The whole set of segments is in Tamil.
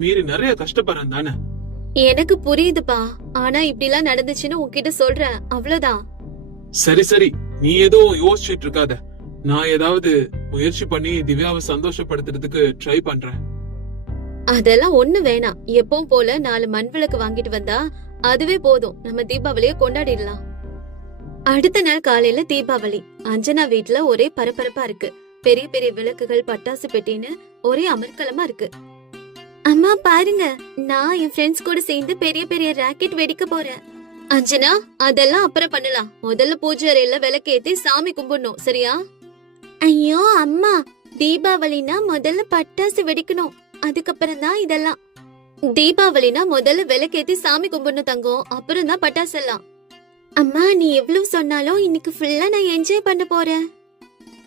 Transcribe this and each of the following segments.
மீறி நிறைய கஷ்டப்படுறேன் தானே. எனக்கு புரியுதுப்பா. ஆனா இப்படி எல்லாம் நடந்துச்சுன்னு உன்கிட்ட சொல்றேன், அவ்வளவுதான். சரி சரி, நீ ஏதோ யோசிச்சுட்டு இருக்காத. நான் ஏதாவது முயற்சி பண்ணி திவ்யாவை சந்தோஷப்படுத்துறதுக்கு ட்ரை பண்றேன். அதெல்லாம் ஒண்ணு வேணாம். எப்பவும் போல 4 மண் விளக்கு வாங்கிட்டு வந்தா அதுவே போதும். நம்ம தீபாவளிய கொண்டாடிடலாம். அடுத்த நாள் காலையில தீபாவளி. அஞ்சனா வீட்ல ஒரே பரபரப்பா இருக்கு. பெரிய பெரிய விளக்குகள், பட்டாசு பெட்டின்னு ஒரே அமர்க்கலமா இருக்கு. அம்மா பாருங்க, நான் என் ஃப்ரெண்ட்ஸ் கூட சேர்ந்து பெரிய பெரிய ராக்கெட் வெடிக்க போறேன். அஞ்சனா, அதெல்லாம் அப்புறம் பண்ணலாம். முதல்ல பூஜை அறையில விளக்கேத்தி சாமி கும்பிடணும், சரியா? ஐயோ அம்மா, தீபாவளினா முதல்ல பட்டாசு வெடிக்கணும், அதுக்கப்புறம் தான் இதெல்லாம். தீபாவளினா முதல்ல விளக்கேத்தி சாமி கும்பிடணும் தங்கம், அப்புறம் தான் பட்டாசு எல்லாம். அம்மா, நீ எவ்வளவு சொன்னாலும் இன்னைக்கு ஃபுல்லா நான் என்ஜாய் பண்ண போறேன்.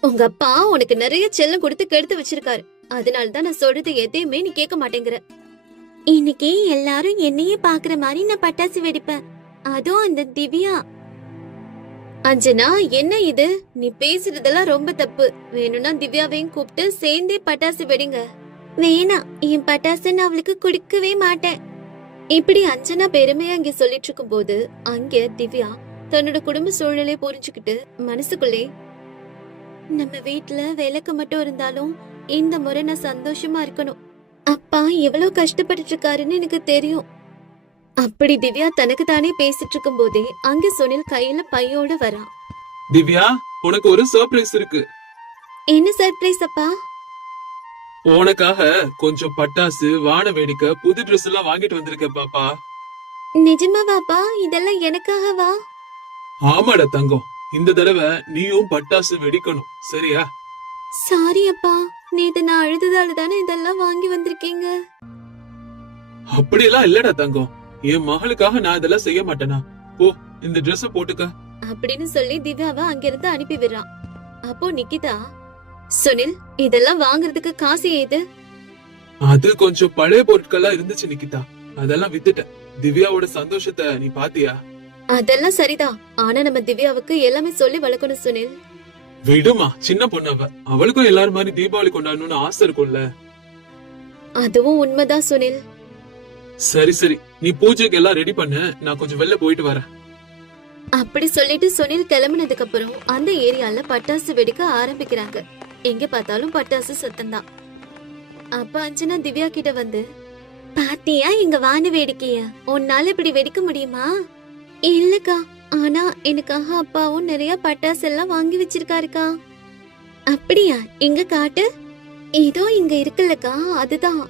உங்க அப்பா உனக்கு நிறைய செல்லம் கொடுத்து கெடுத்து வச்சிருக்காரு. அதனாலதான் நான் சொல்றது எதையுமே நீ கேட்க மாட்டேங்கிற. இன்னைக்கு எல்லாரும் என்னையே பாக்குற மாதிரி நான் பட்டாசு வெடிப்பேன், அதுவும் அந்த திவ்யா. அஞ்சனா, என்ன இது? நீ பேசுறதெல்லாம் ரொம்ப தப்பு. வேணும்னா திவ்யாவையும் கூப்பிட்டு சேர்ந்தே பட்டாசு வெடிங்க. வேணாம், என் பட்டாசு நான் அவளுக்கு குடிக்கவே மாட்டேன். இப்படி அஞ்சனா பெருமையா அங்க சொல்லிட்டு இருக்கும் போது அங்க திவ்யா தன்னோட குடும்ப சூழ்நிலையை புரிஞ்சுக்கிட்டு மனசுக்குள்ளே, நம்ம வீட்டுல விளக்கு மட்டும் இருந்தாலும் இந்த முறை நான் சந்தோஷமா இருக்கணும். அப்பா எவ்வளவு கஷ்டப்பட்டு இருக்காருன்னு எனக்கு தெரியும். அப்படி திவ்யா தனக்கு தானே பேசிட்டு இருக்கும் போதே அங்க சுனில் கையில பையோட வரான். திவ்யா, உனக்கு ஒரு சர்ப்ரைஸ் இருக்கு. என்ன சர்ப்ரைஸ் அப்பா? உனக்காக கொஞ்சம் பட்டாசு, வான வேடிக்கை, புது ட்ரெஸ் எல்லாம் வாங்கிட்டு வந்திருக்க பாப்பா. நிஜமாவாப்பா? இதெல்லாம் எனக்காகவா? ஆமாடா தங்கம், இந்த தடவை நீயும் பட்டாசு வெடிக்கணும், சரியா? சாரி அப்பா, நேத்து நான் அழுததால தானே இதெல்லாம் வாங்கி வந்திருக்கீங்க. அப்படியெல்லாம் இல்லடா தங்கம், என் மகளுக்காக நான் இதெல்லாம் செய்ய மாட்டேனா? போ, இந்த ட்ரெஸ் போட்டுக்க அப்படின்னு சொல்லி திவ்யாவை அங்கிருந்து அனுப்பி விடுறான். அப்போ நிக்கிதா, சுனில் இதெல்லாம் வாங்குறதுக்கு காசு ஏது? அது கொஞ்சம் பழைய பொருட்களா இருந்துச்சு நிக்கிதா, அதெல்லாம் வித்துட்டேன். திவ்யாவோட சந்தோஷத்தை நீ பாத்தியா? அதெல்லாம் சரிதான், ஆனா நம்ம திவ்யாவுக்கு எல்லாமே சொல்லி வளர்க்கணும் சுனில். விடுமா, சின்ன பொண்ணு அவ. அவளுக்கும் எல்லாரும் மாதிரி தீபாவளி கொண்டாடணும்னு ஆசை இருக்கும்ல. அதுவும் உண்மைதான் சுனில். சரி சரி, நீ பூஜைக்கு எல்லாம் ரெடி பண்ணு, நான் கொஞ்சம் வெளில போயிட்டு வரேன். அப்படி சொல்லிட்டு சுனில் கிளம்பினதுக்கு அப்புறம் அந்த ஏரியால பட்டாசு வெடிக்க ஆரம்பிக்கிறாங்க. எங்க பார்த்தாலும் பட்டாசு சத்தம் தான். அப்ப அஞ்சனா திவ்யா கிட்ட வந்து, பாத்தியா எங்க வான வேடிக்கைய? உன்னால இப்படி வெடிக்க முடியுமா? இல்லக்கா, ஆனா எனக்காக அப்பாவும் நிறைய பட்டாசு எல்லாம் வாங்கி வச்சிருக்காருக்கா. அப்படியா? இங்க காட்டு. ஏதோ இங்க இருக்குல்லக்கா, அதுதான்.